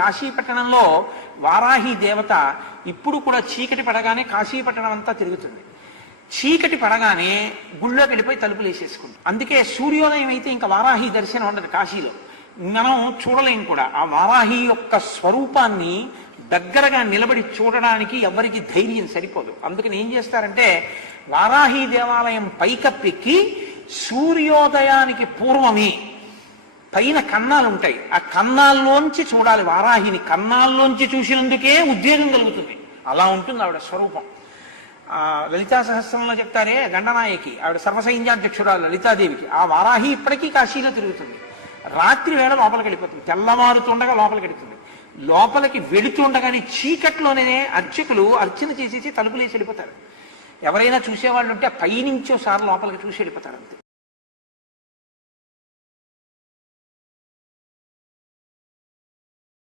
కాశీపట్టణంలో వారాహి దేవత ఇప్పుడు కూడా చీకటి పడగానే కాశీపట్టణం అంతా తిరుగుతుంది. చీకటి పడగానే గుళ్ళోకి వెళ్ళిపోయి తలుపులు వేసేసుకుంటాం. అందుకే సూర్యోదయం అయితే ఇంకా వారాహి దర్శనం ఉండదు కాశీలో, మనం చూడలేం కూడా. ఆ వారాహి యొక్క స్వరూపాన్ని దగ్గరగా నిలబడి చూడడానికి ఎవరికి ధైర్యం సరిపోదు. అందుకని ఏం చేస్తారంటే వారాహి దేవాలయం పైకప్పెక్కి సూర్యోదయానికి పూర్వమే పైన కన్నాలు ఉంటాయి, ఆ కన్నాల్లోంచి చూడాలి వారాహిని. కన్నాల్లోంచి చూసినందుకే ఉద్వేగం కలుగుతుంది. అలా ఉంటుంది ఆవిడ స్వరూపం. లలితా సహస్రంలో చెప్తారే దండనాయకి, ఆవిడ సర్వసైన్యాధ్యక్షురాలు లలితాదేవికి. ఆ వారాహి ఇప్పటికీ కాశీలో తిరుగుతుంది. రాత్రి వేళ లోపలికి వెళ్ళిపోతుంది, తెల్లవారుతుండగా లోపలికి వెళుతుంది. లోపలికి వెళుతుండగానే చీకట్లోనే అర్చకులు అర్చన చేసేసి తలుపులేసి వెళ్ళిపోతారు. ఎవరైనా చూసేవాళ్ళు ఉంటే పైనుంచి ఒకసారి లోపలికి చూసి వెళ్ళిపోతారు అంతే.